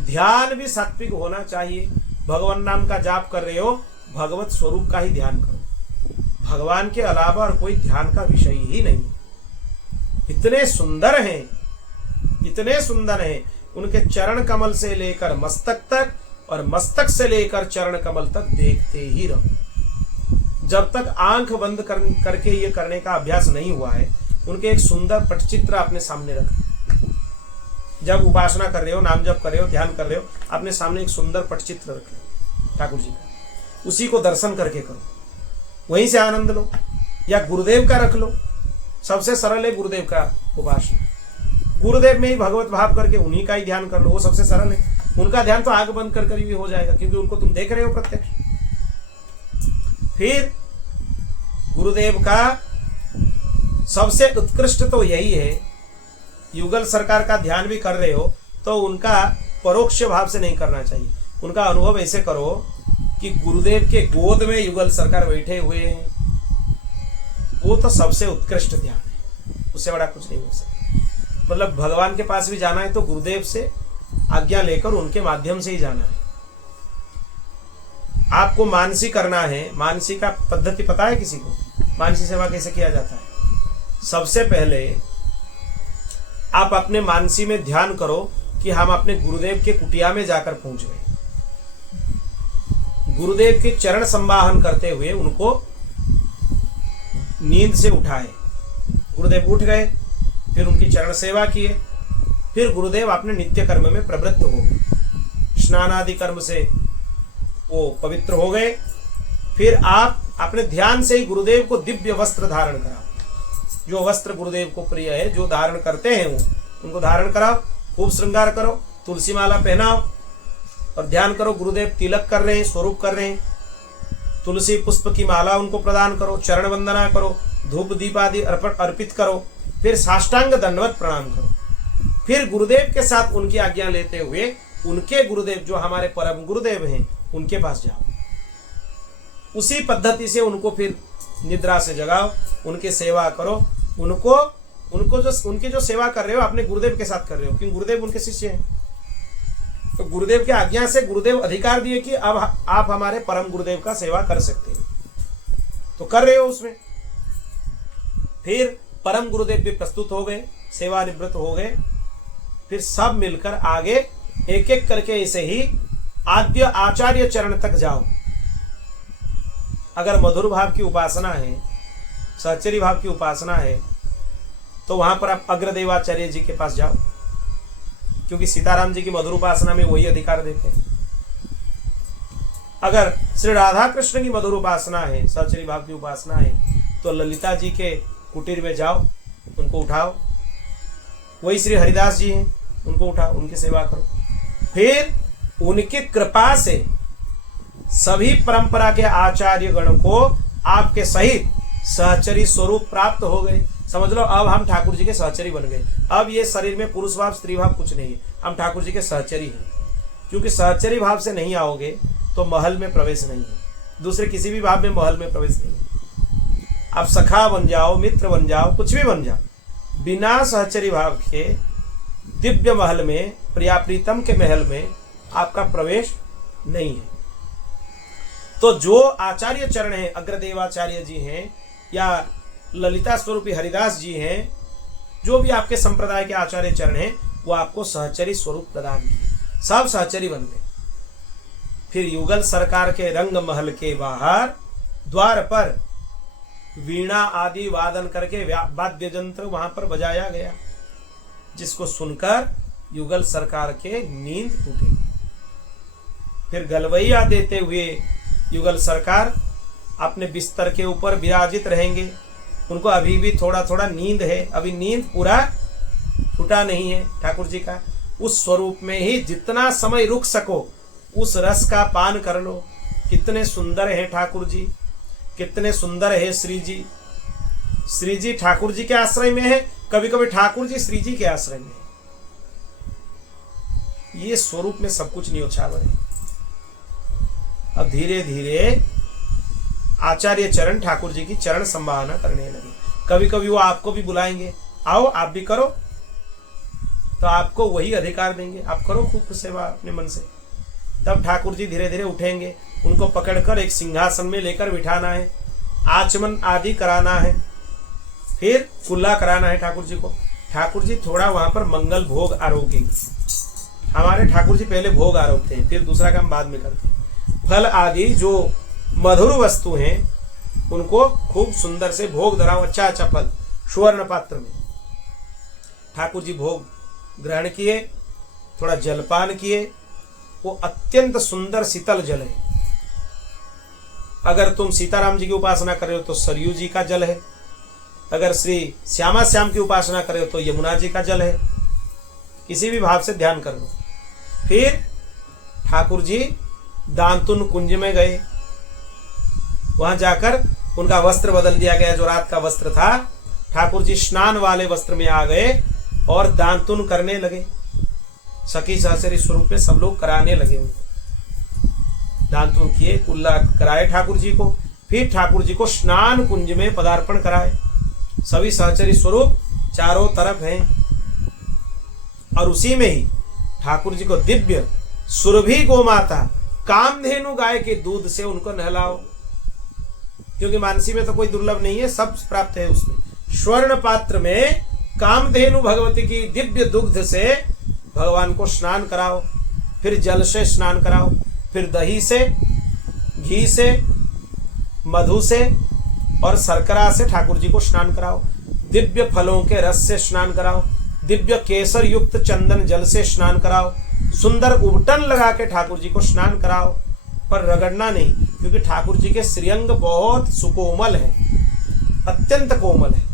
ध्यान भी सात्विक होना चाहिए। भगवान नाम का जाप कर रहे हो, भगवत स्वरूप का ही ध्यान करो। भगवान के अलावा और कोई ध्यान का विषय ही नहीं। इतने सुंदर हैं, इतने सुंदर हैं, उनके चरण कमल से लेकर मस्तक तक और मस्तक से लेकर चरण कमल तक देखते ही रहो। जब तक आंख बंद करके ये करने का अभ्यास नहीं हुआ है, उनके एक सुंदर पटचित्र अपने सामने रखें। जब उपासना कर रहे हो, नाम जप कर रहे हो, ध्यान कर रहे हो, अपने सामने एक सुंदर पटचित्र रख लो ठाकुर जी का, उसी को दर्शन करके करो, वहीं से आनंद लो। या गुरुदेव का रख लो, सबसे सरल है गुरुदेव का उपासना। गुरुदेव में ही भगवत भाव करके उन्हीं का ही ध्यान कर लो, वो सबसे सरल है। उनका ध्यान तो आंख बंद कर भी हो जाएगा, क्योंकि उनको तुम देख रहे हो प्रत्यक्ष। फिर गुरुदेव का सबसे उत्कृष्ट तो यही है, युगल सरकार का ध्यान भी कर रहे हो तो उनका परोक्ष भाव से नहीं करना चाहिए। उनका अनुभव ऐसे करो कि गुरुदेव के गोद में युगल सरकार बैठे हुए हैं, वो तो सबसे उत्कृष्ट ध्यान है, उससे बड़ा कुछ नहीं हो सकता। मतलब भगवान के पास भी जाना है तो गुरुदेव से आज्ञा लेकर उनके माध्यम से ही जाना है। आपको मानसी करना है, मानसी का पद्धति पता है किसी को? मानसी सेवा कैसे किया जाता है? सबसे पहले आप अपने मानसी में ध्यान करो कि हम अपने गुरुदेव के कुटिया में जाकर पहुंच गए। गुरुदेव के चरण संवाहन करते हुए उनको नींद से उठाए। गुरुदेव उठ गए, फिर उनकी चरण सेवा किए, फिर गुरुदेव अपने नित्य कर्म में प्रवृत्त हो गए, स्नान आदि कर्म से वो पवित्र हो गए। फिर आप अपने ध्यान से ही गुरुदेव को दिव्य वस्त्र धारण कराओ। जो वस्त्र गुरुदेव को प्रिय है, जो धारण करते हैं वो, उनको धारण कराओ, खूब श्रृंगार करो, तुलसी माला पहनाओ और ध्यान करो गुरुदेव तिलक कर रहे हैं, स्वरूप कर रहे हैं। तुलसी पुष्प की माला उनको प्रदान करो, चरण वंदना करो, धूप दीप आदि अर्पित करो, फिर साष्टांग दंडवत प्रणाम करो। फिर गुरुदेव के साथ उनकी आज्ञा लेते हुए उनके गुरुदेव जो हमारे परम गुरुदेव हैं उनके पास जाओ। उसी पद्धति से उनको फिर निद्रा से जगाओ, उनकी सेवा करो। उनको जो उनकी जो सेवा कर रहे हो अपने गुरुदेव के साथ कर रहे हो, क्योंकि गुरुदेव उनके शिष्य हैं। तो गुरुदेव की आज्ञा से गुरुदेव अधिकार दिए कि अब आप हमारे परम गुरुदेव का सेवा कर सकते हैं, तो कर रहे हो उसमें। फिर परम गुरुदेव भी प्रस्तुत हो गए, सेवानिवृत्त हो गए। फिर सब मिलकर आगे एक एक करके ऐसे ही आद्य आचार्य चरण तक जाओ। अगर मधुर भाव की उपासना है, सहचरी भाव की उपासना है, तो वहां पर आप अग्रदेवाचार्य जी के पास जाओ, क्योंकि सीताराम जी की मधुर उपासना में वही अधिकार देते हैं। अगर श्री राधा कृष्ण की मधुर उपासना है, सहचरी भाव की उपासना है, तो ललिता जी के कुटीर में जाओ, उनको उठाओ। वही श्री हरिदास जी हैं, उनको उठाओ, उनकी सेवा करो। फिर उनकी कृपा से सभी परंपरा के आचार्य गण को आपके सहित सहचरी स्वरूप प्राप्त हो गए। समझ लो अब हम ठाकुर जी के सहचरी बन गए। अब ये शरीर में पुरुष भाव स्त्री भाव कुछ नहीं है, हम ठाकुर जी के सहचरी हैं। क्योंकि सहचरी भाव से नहीं आओगे तो महल में प्रवेश नहीं है, दूसरे किसी भी भाव में महल में प्रवेश नहीं है। आप सखा बन जाओ, मित्र बन जाओ, कुछ भी बन जाओ, बिना सहचरी भाव के दिव्य महल में, प्रिया प्रीतम के महल में आपका प्रवेश नहीं है। तो जो आचार्य चरण हैं, अग्रदेवाचार्य जी हैं या ललिता स्वरूपी हरिदास जी हैं, जो भी आपके संप्रदाय के आचार्य चरण हैं, वो आपको सहचरी स्वरूप प्रदान किए, सब सहचरी बन गए। फिर युगल सरकार के रंग महल के बाहर द्वार पर वीणा आदि वादन करके वाद्य यंत्र वहां पर बजाया गया, जिसको सुनकर युगल सरकार के नींद टूटे। फिर गलवैया देते हुए युगल सरकार अपने बिस्तर के ऊपर विराजित रहेंगे। उनको अभी भी थोड़ा थोड़ा नींद है, अभी नींद पूरा टूटा नहीं है ठाकुर जी का। उस स्वरूप में ही जितना समय रुक सको उस रस का पान कर लो। कितने सुंदर है ठाकुर जी, कितने सुंदर है श्री जी। श्री जी ठाकुर जी के आश्रय में है, कभी कभी ठाकुर जी श्री जी के आश्रय में है। ये स्वरूप में सब कुछ न्योछावर है। अब धीरे धीरे आचार्य चरण ठाकुर जी की चरण संभावना करने लगे। कभी कभी वो आपको भी बुलाएंगे, आओ आप भी करो। तो आपको वही अधिकार देंगे, आप करो खूब सेवा अपने मन से। तब ठाकुर जी धीरे धीरे उठेंगे, उनको पकड़कर एक सिंहासन में लेकर बिठाना है, आचमन आदि कराना है, फिर कुल्ला कराना है ठाकुर जी को। ठाकुर जी थोड़ा वहां पर मंगल भोग आरोगेंगे। हमारे ठाकुर जी पहले भोग आरोगते हैं, फिर दूसरा काम बाद में करते हैं। फल आदि जो मधुर वस्तु हैं उनको खूब सुंदर से भोग धराओ, अच्छा अच्छा फल सुवर्ण पात्र में। ठाकुर जी भोग ग्रहण किए, थोड़ा जलपान किए, वो अत्यंत सुंदर शीतल जल है। अगर तुम सीताराम जी की उपासना कर रहे हो तो सरयू जी का जल है, अगर श्री श्यामा श्याम की उपासना कर रहे हो तो यमुना जी का जल है। किसी भी भाव से ध्यान कर लो। फिर ठाकुर जी दांतुन कुंज में गए, वहां जाकर उनका वस्त्र बदल दिया गया, जो रात का वस्त्र था। ठाकुर जी स्नान वाले वस्त्र में आ गए और दांतुन करने लगे। सखी सहचरी स्वरूप में सब लोग कराने लगे उनको। दांतुन किए, कुल्ला कराए ठाकुर जी को, फिर ठाकुर जी को स्नान कुंज में पदार्पण कराए। सभी सहचरी स्वरूप चारों तरफ हैं और उसी में ही ठाकुर जी को दिव्य सुरभि गोमाता कामधेनु गाय के दूध से उनको नहलाओ, क्योंकि मानसी में तो कोई दुर्लभ नहीं है, सब प्राप्त है उसमें। स्वर्ण पात्र में कामधेनु भगवती की दिव्य दुग्ध से भगवान को स्नान कराओ, फिर जल से स्नान कराओ, फिर दही से, घी से, मधु से और शर्करा से ठाकुर जी को स्नान कराओ। दिव्य फलों के रस से स्नान कराओ, दिव्य केसर युक्त चंदन जल से स्नान कराओ, सुंदर उबटन लगा के ठाकुर जी को स्नान कराओ, पर रगड़ना नहीं, क्योंकि ठाकुर जी के श्रीअंग बहुत सुकोमल है, अत्यंत कोमल है।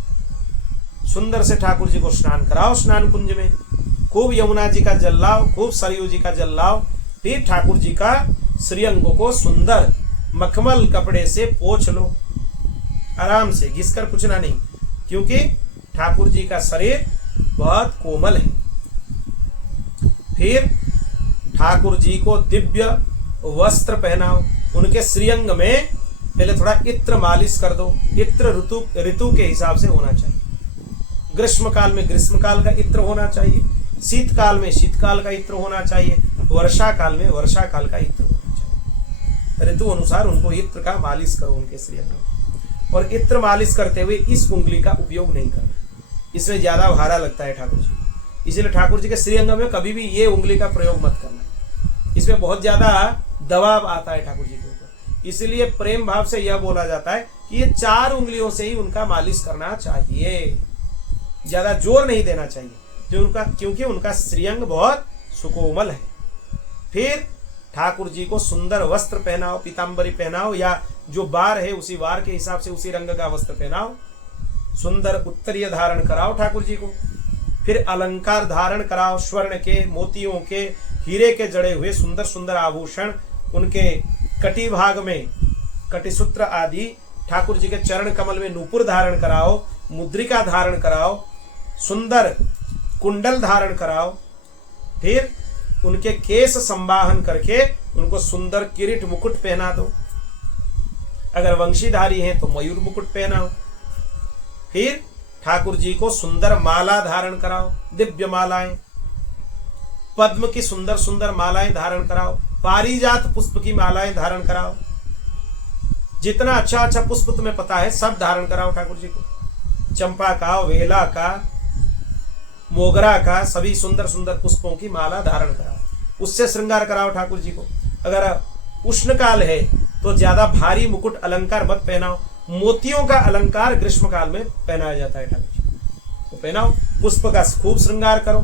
सुंदर से ठाकुर जी को स्नान कराओ स्नान कुंज में, खूब यमुना जी का जल लाओ, खूब सरयू जी का जल लाओ, फिर ठाकुर जी का श्रीअंगों को सुंदर मखमल कपड़े से पोंछ लो, आराम से, घिसकर पूछना नहीं, क्योंकि ठाकुर जी का शरीर बहुत कोमल है। फिर ठाकुर जी को दिव्य वस्त्र पहनाओ, उनके श्रीअंग में पहले थोड़ा इत्र मालिश कर दो। इत्र ऋतु के हिसाब से होना चाहिए। ग्रीष्म काल में ग्रीष्म काल का इत्र होना चाहिए, शीतकाल में शीतकाल का इत्र होना चाहिए, वर्षा काल में वर्षा काल का इत्र होना चाहिए। ऋतु अनुसार उनको इत्र का मालिश करो उनके श्रीअंग में। और इत्र मालिश करते हुए इस उंगली का उपयोग नहीं करना, इसमें ज्यादा भारा लगता है ठाकुर जी को। इसलिए ठाकुर जी के श्रीअंग में कभी भी ये उंगली का प्रयोग मत करना, इसमें बहुत ज्यादा दबाव आता है ठाकुर जी के ऊपर। इसलिए प्रेम भाव से यह बोला जाता है कि ये 4 उंगलियों से ही उनका मालिश करना चाहिए, ज्यादा जोर नहीं देना चाहिए, जो उनका, क्योंकि उनका श्रीअंग बहुत सुकोमल है। फिर ठाकुर जी को सुंदर वस्त्र पहनाओ, पीताम्बरी पहनाओ, या जो बार है उसी बार के हिसाब से उसी रंग का वस्त्र पहनाओ। सुंदर उत्तरीय धारण कराओ ठाकुर जी को। फिर अलंकार धारण कराओ, स्वर्ण के, मोतियों के, हीरे के जड़े हुए सुंदर सुंदर आभूषण, उनके कटी भाग में कटिसूत्र आदि, ठाकुर जी के चरण कमल में नूपुर धारण कराओ, मुद्रिका धारण कराओ, सुंदर कुंडल धारण कराओ। फिर उनके केश संवाहन करके उनको सुंदर किरीट मुकुट पहना दो। अगर वंशीधारी हैं तो मयूर मुकुट पहनाओ। फिर ठाकुर जी को सुंदर माला धारण कराओ, दिव्य मालाएं, पद्म की सुंदर सुंदर मालाएं धारण कराओ, पारिजात पुष्प की मालाएं धारण कराओ। जितना अच्छा अच्छा पुष्प तुम्हें पता है सब धारण कराओ ठाकुर जी को। चंपा का, वेला का, मोगरा का, सभी सुंदर सुंदर पुष्पों की माला धारण कराओ, उससे श्रृंगार कराओ ठाकुर जी को। अगर उष्ण काल है तो ज्यादा भारी मुकुट अलंकार मत पहनाओ, मोतियों का अलंकार ग्रीष्म काल में पहनाया जाता है ठाकुर जी तो पहनाओ। पुष्प का खूब श्रृंगार करो।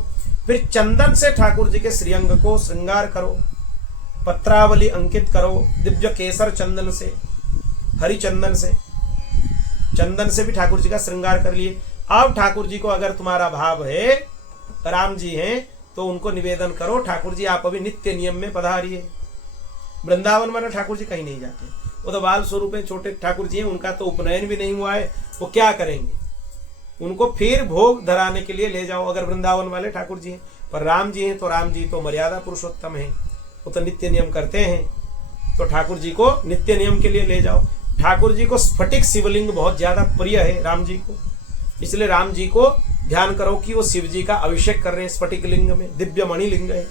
फिर चंदन से ठाकुर जी के श्रीअंग को श्रृंगार करो, पत्रावली अंकित करो, दिव्य केसर चंदन से, हरि चंदन से, चंदन से भी ठाकुर जी का श्रृंगार कर लिए। अब ठाकुर जी को अगर तुम्हारा भाव है, राम जी हैं, तो उनको निवेदन करो, ठाकुर जी आप अभी नित्य नियम में पधारिए। वृंदावन में ठाकुर जी कहीं नहीं जाते, वो तो बाल स्वरूप है, छोटे ठाकुर जी हैं, उनका तो उपनयन भी नहीं हुआ है, वो क्या करेंगे? उनको फिर भोग धराने के लिए ले जाओ अगर वृंदावन वाले ठाकुर जी हैं। पर राम जी हैं तो राम जी तो मर्यादा पुरुषोत्तम हैं, वो तो नित्य नियम करते हैं, तो ठाकुर जी को नित्य नियम के लिए ले जाओ। ठाकुर जी को स्फटिक शिवलिंग बहुत ज्यादा प्रिय है राम जी को, इसलिए राम जी को ध्यान करो कि वो शिव जी का अभिषेक कर रहे हैं स्फटिक लिंग में, दिव्य मणि लिंग है।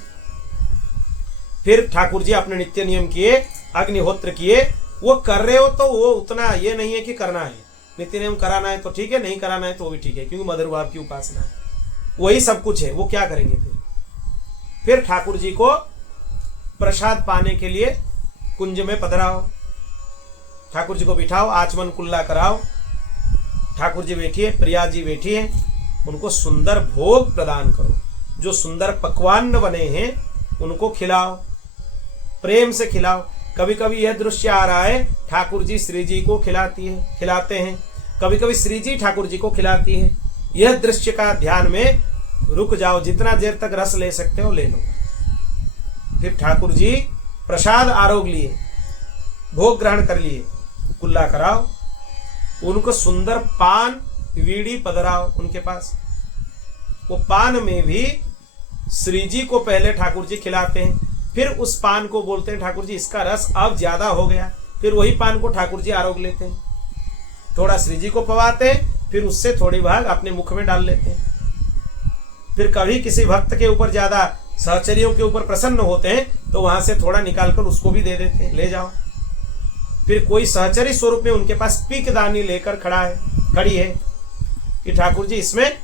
फिर ठाकुर जी अपने नित्य नियम किए, अग्निहोत्र किए। वो कर रहे हो तो वो उतना ये नहीं है कि करना है, नित्य नियम कराना है तो ठीक है, नहीं कराना है तो वो भी ठीक है, क्योंकि मधुर भाव की उपासना है, वही सब कुछ है। वो क्या करेंगे फिर ठाकुर जी को प्रसाद पाने के लिए कुंज में पधराओ, ठाकुर जी को बिठाओ, आचमन कुल्ला कराओ, ठाकुर जी बैठिए, प्रिया जी बैठिए, उनको सुंदर भोग प्रदान करो, जो सुंदर पकवान बने हैं उनको खिलाओ, प्रेम से खिलाओ। कभी कभी यह दृश्य आ रहा है, ठाकुर जी श्री जी को खिलाते हैं, कभी कभी श्री जी ठाकुर जी को खिलाती है। यह दृश्य का ध्यान में रुक जाओ, जितना देर तक रस ले सकते हो ले लो। फिर ठाकुर जी प्रसाद आरोग लिए, भोग ग्रहण कर लिए, कुल्ला कराओ, उनको सुंदर पान वीड़ी पधराओ उनके पास। वो पान में भी श्री जी को पहले ठाकुर जी खिलाते हैं, फिर उस पान को बोलते हैं ठाकुर जी इसका रस अब ज्यादा हो गया, फिर वही पान को ठाकुर जी आरोग लेते हैं, थोड़ा श्री जी को पवाते हैं, फिर उससे थोड़ी भाग अपने मुख में डाल लेते हैं। फिर कभी किसी भक्त के ऊपर ज्यादा सहचरियों के ऊपर प्रसन्न होते हैं तो वहां से थोड़ा निकालकर उसको भी दे देते हैं, ले जाओ। फिर कोई सहचरी स्वरूप में उनके पास पीकदानी लेकर खड़ी है कि ठाकुर जी इसमें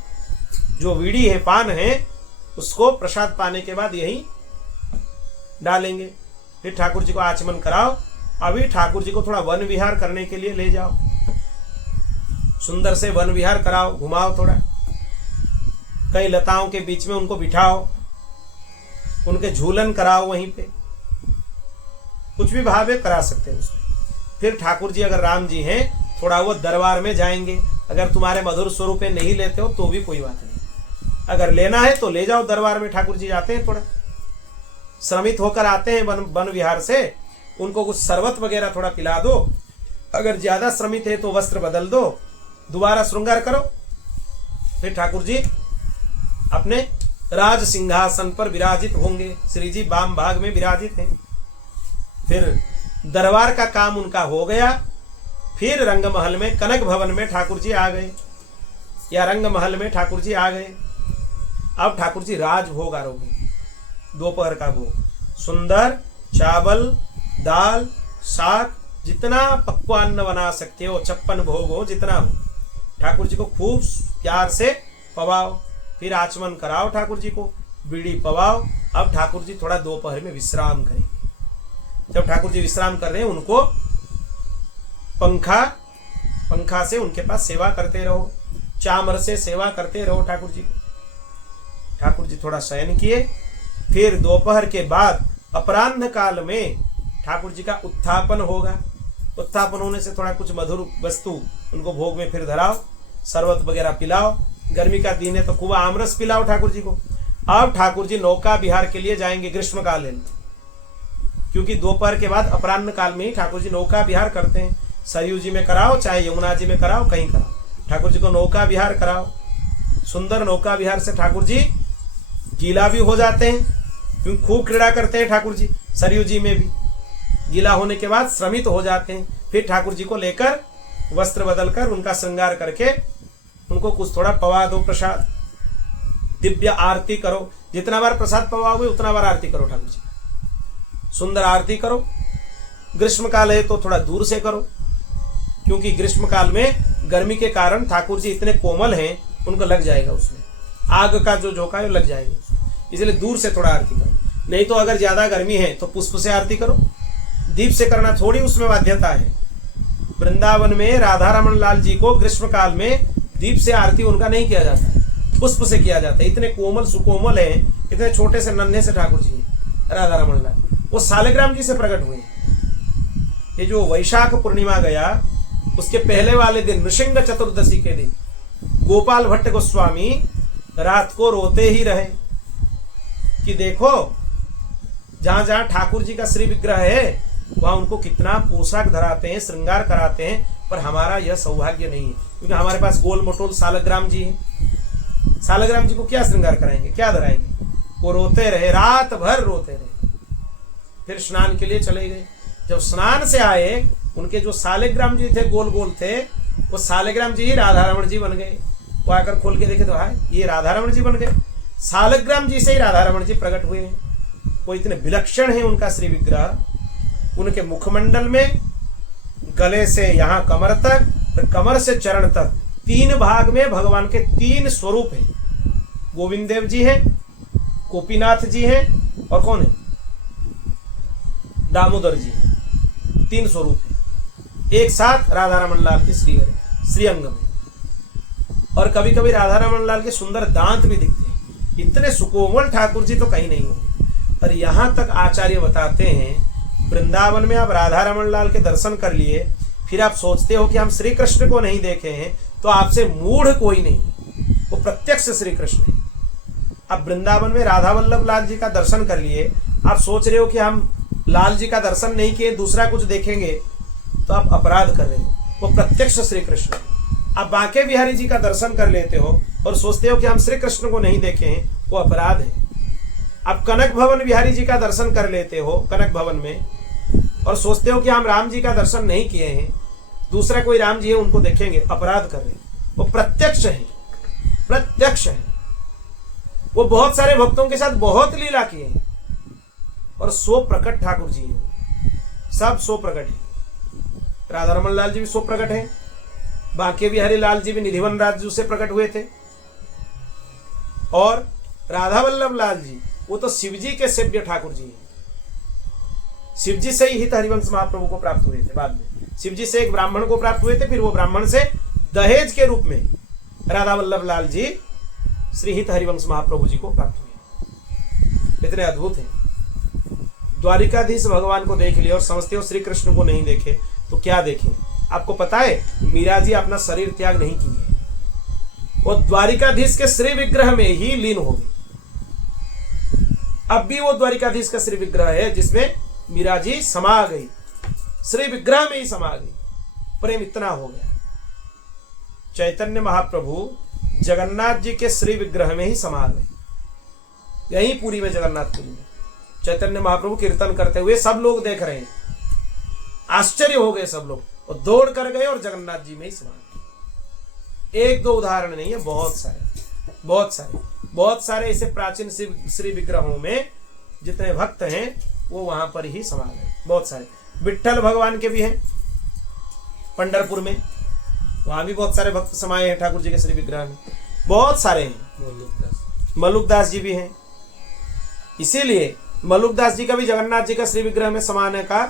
जो वीड़ी है, पान है, उसको प्रसाद पाने के बाद यही डालेंगे। फिर ठाकुर जी को आचमन कराओ, अभी ठाकुर जी को थोड़ा वन विहार करने के लिए ले जाओ, सुंदर से वन विहार कराओ, घुमाओ, थोड़ा कई लताओं के बीच में उनको बिठाओ, उनके झूलन कराओ, वहीं पे कुछ भी भाव है करा सकते हैं उसमें। फिर ठाकुर जी अगर राम जी हैं, थोड़ा वो दरबार में जाएंगे, अगर तुम्हारे मधुर स्वरूप में नहीं लेते हो तो भी कोई बात नहीं, अगर लेना है तो ले जाओ दरबार में। ठाकुर जी जाते हैं, थोड़ा श्रमित होकर आते हैं वन विहार से, उनको कुछ शरबत वगैरह थोड़ा पिला दो, अगर ज्यादा श्रमित है तो वस्त्र बदल दो, दोबारा श्रृंगार करो। फिर ठाकुर जी अपने राज सिंहासन पर विराजित होंगे, श्री जी वाम भाग में विराजित हैं। फिर दरबार का काम उनका हो गया, फिर रंगमहल में, कनक भवन में ठाकुर जी आ गए, या रंगमहल में ठाकुर जी आ गए। अब ठाकुर जी राजभोग आरोगे, दोपहर का भोग, सुंदर चावल, दाल, साग, जितना पकवान बना सकते हो, 56 भोग हो, जितना हो, ठाकुर जी को खूब प्यार से पवाओ। फिर आचमन कराओ ठाकुर जी को, बीड़ी पवाओ। अब ठाकुर जी थोड़ा दोपहर में विश्राम करेंगे। जब ठाकुर जी विश्राम कर रहे हैं, उनको पंखा से उनके पास सेवा करते रहो, चामर से सेवा करते रहो ठाकुर जी को। ठाकुर जी थोड़ा शयन किए, फिर दोपहर के बाद अपराह्न काल में ठाकुर जी का उत्थापन होगा। उत्थापन होने से थोड़ा कुछ मधुर वस्तु उनको भोग में फिर धराओ, शरबत वगैरह पिलाओ, गर्मी का दिन है तो खूब आमरस पिलाओ ठाकुर जी को। अब ठाकुर जी नौका विहार के लिए जाएंगे ग्रीष्मकालीन, क्योंकि दोपहर के बाद अपराह्न काल में ही ठाकुर जी नौका विहार करते हैं। सरयू जी में कराओ, चाहे यमुना जी में कराओ, कहीं कराओ, ठाकुर जी को नौका विहार कराओ। सुंदर नौका विहार से ठाकुर जी गीला भी हो जाते हैं, क्योंकि खूब क्रीड़ा करते हैं ठाकुर जी, सरयू जी में भी। गीला होने के बाद श्रमित हो जाते हैं, फिर ठाकुर जी को लेकर वस्त्र बदलकर उनका श्रृंगार करके उनको कुछ थोड़ा पवा दो प्रसाद, दिव्य आरती करो। जितना बार प्रसाद पवाओगे उतना बार आरती करो ठाकुर जी, सुंदर आरती करो। ग्रीष्म काल है तो थोड़ा दूर से करो, क्योंकि ग्रीष्म काल में गर्मी के कारण ठाकुर जी इतने कोमल हैं, उनको लग जाएगा उसमें, आग का जो झोंका है लग जाएगा, इसलिए दूर से थोड़ा आरती करो। नहीं तो अगर ज्यादा गर्मी है तो पुष्प से आरती करो, दीप से करना थोड़ी उसमें बाध्यता है। वृंदावन में राधा रमन लाल जी को ग्रीष्म काल में दीप से आरती उनका नहीं किया जाता है, पुष्प से किया जाता है। इतने कोमल सुकोमल है, इतने छोटे से नन्हे से ठाकुर जी है राधा रमन लाल, वो सालिग्राम जी से प्रकट हुए। ये जो वैशाख पूर्णिमा गया, उसके पहले वाले दिन नृसिंह चतुर्दशी के दिन गोपाल भट्ट गोस्वामी रात को रोते ही रहे कि देखो जहां जहां ठाकुर जी का श्री विग्रह है वहां उनको कितना पोशाक धराते हैं, श्रृंगार कराते हैं, पर हमारा यह सौभाग्य नहीं है, क्योंकि हमारे पास गोल मटोल सालग्राम जी है। सालग्राम जी को क्या श्रृंगार कराएंगे, क्या धराएंगे? वो रोते रहे, रात भर रोते रहे। फिर स्नान के लिए चले गए। जब स्नान से आए, उनके जो सालिग्राम जी थे, गोल गोल थे, वो सालिग्राम जी ही राधा रमण जी बन गए। वो आकर खोल के देखे तो हाय ये राधा रमण जी बन गए। सालग्राम जी से ही राधा रमण जी प्रकट हुए हैं। वो इतने विलक्षण है उनका श्री विग्रह। उनके मुखमंडल में गले से यहाँ कमर तक, कमर से चरण तक 3 भाग में भगवान के 3 स्वरूप हैं। गोविंद देव जी हैं, गोपीनाथ जी हैं और कौन है, दामोदर जी हैं। 3 स्वरूप हैं एक साथ राधा रमन लाल के श्रीअंग में। और कभी कभी राधा रमन लाल के सुंदर दांत भी दिखते हैं। इतने सुकोमल ठाकुर जी तो कहीं नहीं होंगे। और यहां तक आचार्य बताते हैं वृंदावन में आप राधा रमन लाल के दर्शन कर लिए, फिर आप सोचते हो कि हम श्री कृष्ण को नहीं देखे हैं, तो आपसे मूढ़ कोई नहीं, वो प्रत्यक्ष श्री कृष्ण है। आप वृंदावन में राधा वल्लभ लाल जी का दर्शन कर लिए, आप सोच रहे हो कि हम लाल जी का दर्शन नहीं किए दूसरा कुछ देखेंगे, तो आप अपराध कर रहे हो। वो प्रत्यक्ष श्री कृष्ण है। आप बांके बिहारी जी का दर्शन कर लेते हो और सोचते हो कि हम श्री कृष्ण को नहीं देखे हैं, वो अपराध है। आप कनक भवन बिहारी जी का दर्शन कर लेते हो कनक भवन में, और सोचते हो कि हम राम जी का दर्शन नहीं किए हैं, दूसरा कोई राम जी है उनको देखेंगे, अपराध कर रहे हैं। वो प्रत्यक्ष है, प्रत्यक्ष है। वो बहुत सारे भक्तों के साथ बहुत लीला किए हैं और 100 प्रकट ठाकुर जी हैं, सब 100 प्रकट है। राधा रमन लाल जी भी 100 प्रकट है, बांके बिहारी लाल जी भी निधिवन राजू से प्रकट हुए थे, और राधा वल्लभ लाल जी वो तो शिव जी के सेव्य ठाकुर जी हैं। शिव जी से ही हित हरिवंश महाप्रभु को प्राप्त हुए थे। बाद में शिव जी से एक ब्राह्मण को प्राप्त हुए थे, फिर वो ब्राह्मण से दहेज के रूप में राधा वल्लभ लाल जी श्री हित हरिवंश महाप्रभु जी को प्राप्त हुए। इतने अद्भुत हैं। द्वारिकाधीश भगवान को देख लिया और समझते हो श्री कृष्ण को नहीं देखे, तो क्या देखें। आपको पता है मीरा जी अपना शरीर त्याग नहीं किए, वो द्वारिकाधीश के श्री विग्रह में ही लीन हो गई। अब भी वो द्वारिकाधीश का श्री विग्रह है जिसमें मीरा जी समा गई, श्री विग्रह में ही समा गई। प्रेम इतना हो गया। चैतन्य महाप्रभु जगन्नाथ जी के श्री विग्रह में ही समा गए, यहीं पुरी में, जगन्नाथपुरी में। चैतन्य महाप्रभु कीर्तन करते हुए सब लोग देख रहे हैं, आश्चर्य हो गए सब लोग, और दौड़ कर गए और जगन्नाथ जी में ही समा गए। 1-2 उदाहरण नहीं है, बहुत सारे, बहुत सारे, बहुत सारे ऐसे प्राचीन श्री विग्रहों में जितने भक्त हैं वो वहां पर ही समा गए। बहुत सारे विट्ठल भगवान के भी हैं पंढरपुर में, वहां भी बहुत सारे भक्त समाये हैं ठाकुर जी के श्री विग्रह में, बहुत सारे हैं। मलुकदास जी भी हैं, इसीलिए मलुकदास जी का भी जगन्नाथ जी का श्री विग्रह में समाने का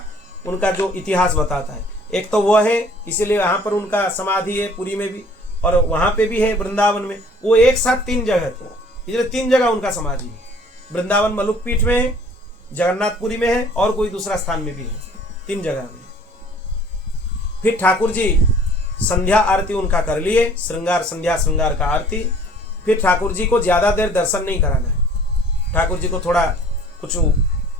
उनका जो इतिहास बताता है। एक तो वो है, इसीलिए यहाँ पर उनका समाधि है पुरी में भी, और वहां पे भी है वृंदावन में। वो एक साथ 3 जगह थे, इसलिए 3 जगह उनका समाधि है। वृंदावन मलुक पीठ में है, जगन्नाथपुरी में है, और कोई दूसरा स्थान में भी है, 3 जगह में। फिर ठाकुर जी संध्या आरती उनका कर लिए, श्रृंगार संध्या श्रृंगार का आरती। फिर ठाकुर जी को ज्यादा देर दर्शन नहीं कराना है, ठाकुर जी को थोड़ा कुछ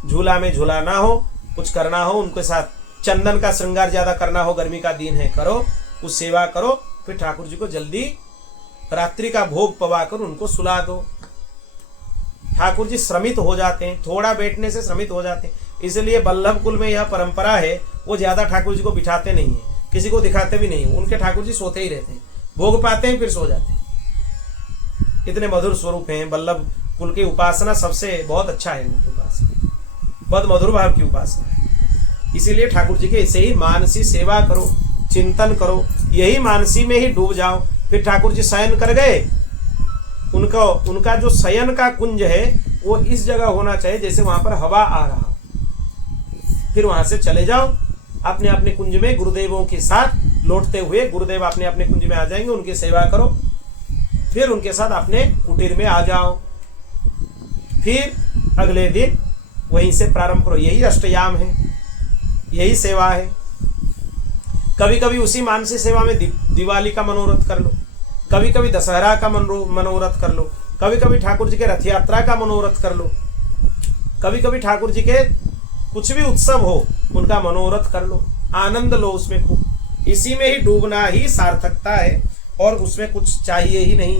झूला में झूलाना हो, कुछ करना हो, उनके साथ चंदन का श्रृंगार ज्यादा करना हो, गर्मी का दिन है, करो, उस सेवा करो। फिर ठाकुर जी को जल्दी रात्रि का भोग पवाकर उनको सुला दो। ठाकुर जी श्रमित हो जाते हैं, थोड़ा बैठने से श्रमित हो जाते हैं, इसलिए वल्लभ कुल में यह परंपरा है, वो ज्यादा ठाकुर जी को बिठाते नहीं है, किसी को दिखाते भी नहीं। उनके ठाकुर जी सोते ही रहते हैं, भोग पाते हैं फिर सो जाते हैं। इतने मधुर स्वरूप हैं। वल्लभ कुल की उपासना सबसे बहुत अच्छा है, उनकी उपासना बहुत मधुर भाव की उपासना है। इसीलिए ठाकुर जी के ऐसे ही मानसी सेवा करो, चिंतन करो, यही मानसी में ही डूब जाओ। फिर ठाकुर जी शयन कर गए, उनका जो शयन का कुंज है वो इस जगह होना चाहिए जैसे वहां पर हवा आ रहा हो। फिर वहां से चले जाओ अपने अपने कुंज में, गुरुदेवों के साथ लौटते हुए गुरुदेव अपने अपने कुंज में आ जाएंगे, उनकी सेवा करो। फिर उनके साथ अपने कुटीर में आ जाओ, फिर अगले दिन वहीं से प्रारंभ करो। यही अष्टयाम है, यही सेवा है। कभी कभी उसी मानसी सेवा में दिवाली का मनोरथ कर लो, कभी कभी दशहरा का मनोरथ कर लो, कभी कभी ठाकुर जी के रथ यात्रा का मनोरथ कर लो, कभी कभी ठाकुर जी के कुछ भी उत्सव हो उनका मनोरथ कर लो, आनंद लो उसमें खूब। इसी में ही डूबना ही सार्थकता है और उसमें कुछ चाहिए ही नहीं।